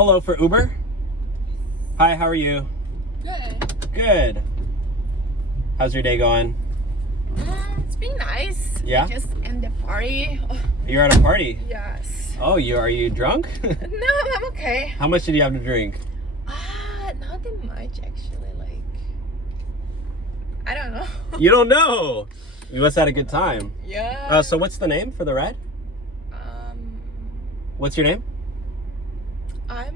Hello for Uber. Hi, how are you? Good. Good. How's your day going? It's been nice. Yeah? Just end the party. You're at a party? Yes. Oh, are you drunk? No, I'm okay. How much did you have to drink? Nothing much actually. Like, I don't know. You don't know. You must have had a good time. Yeah. So what's the name for the ride? What's your name?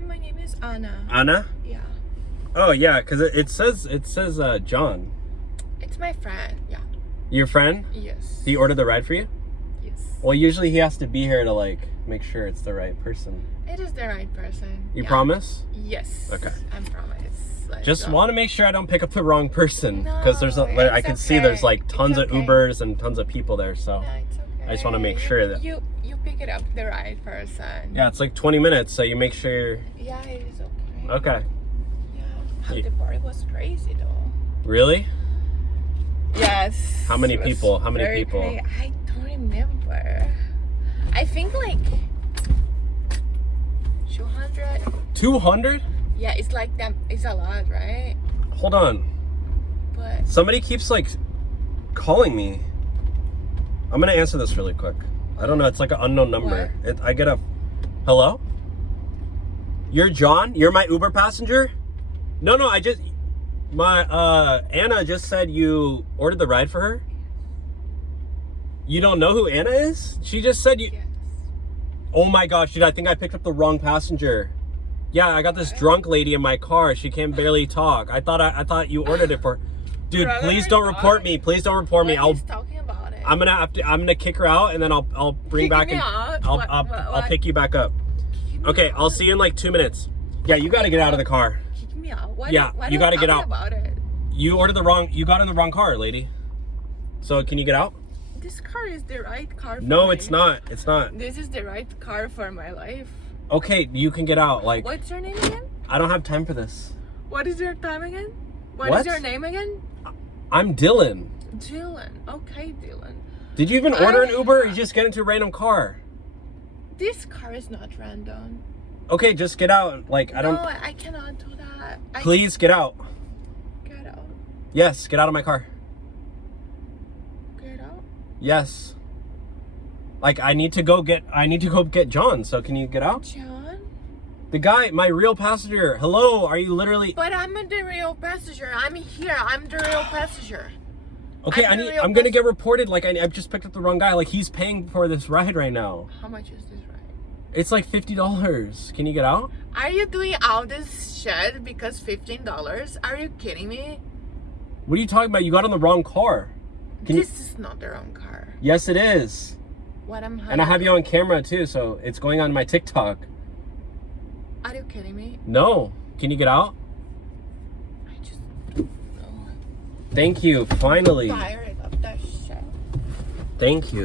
My name is Anna. Anna? Yeah. Oh yeah, because it says John. It's my friend. Yeah. Your friend? Yes. He ordered the ride for you? Yes. Well, usually he has to be here to like make sure it's the right person. It is the right person. You Yeah. promise? Yes. Okay. I promise. Let's Just go. want to make sure I don't pick up the wrong person, because No, I it's can see there's okay. like tons It's of okay. Ubers and tons of people there, so No, it's okay. I just want to make sure that you pick it up the right person. yeah, it's like 20 minutes, so you make sure. Yeah, it is okay. Okay. Yeah. The party was crazy though. Really? Yes. How many it was people? How many very people? I don't remember. I think like 200. 200? Yeah, it's like that. It's a lot, right? Hold on. But Somebody keeps like calling me. I'm gonna answer this really quick. I don't know. It's like an unknown number. I get a hello. You're John. You're my Uber passenger. No, Anna just said you ordered the ride for her. You don't know who Anna is? She just said you. yes. Oh my gosh, dude! I think I picked up the wrong passenger. Yeah, I got this drunk lady in my car. She can barely talk. I thought you ordered it for. Dude, please don't report me. Please don't report me. He's talking about it. I'm gonna kick her out, and then I'll bring back and I'll pick you back up. Okay, I'll see you in like 2 minutes. Yeah, you gotta get out of the car. Kick me out. Why You gotta get out. About it? You got in the wrong car, lady. So can you get out? This car is the right car. For No, me. it's not. It's not. This is the right car for my life. Okay, you can get out. Like, What's your name again? I don't have time for this. What is your time again? What? What is your name again? I'm Dylan. Dylan. Okay, Dylan. Did you even order an Uber, or you just get into a random car? This car is not random. Okay, just get out. Like, I don't. No, I cannot do that. Please get out. Get out. Yes, get out of my car. Get out. Yes. Like, I need to go get John. So can you get out? John? The guy, my real passenger. Hello, are you literally? But I'm the real passenger. I'm here. I'm the real passenger. Okay, I'm gonna get reported. Like, I've just picked up the wrong guy. Like, he's paying for this ride right now. How much is this ride? It's like $50. Can you get out? Are you doing all this shit because $15? Are you kidding me? What are you talking about? You got on the wrong car. This is not the wrong car. Yes, it is. And I have you on camera too, so it's going on my TikTok. Are you kidding me? No. Can you get out? I just don't know. Thank you. Finally. I'm tired of that shit. Thank you.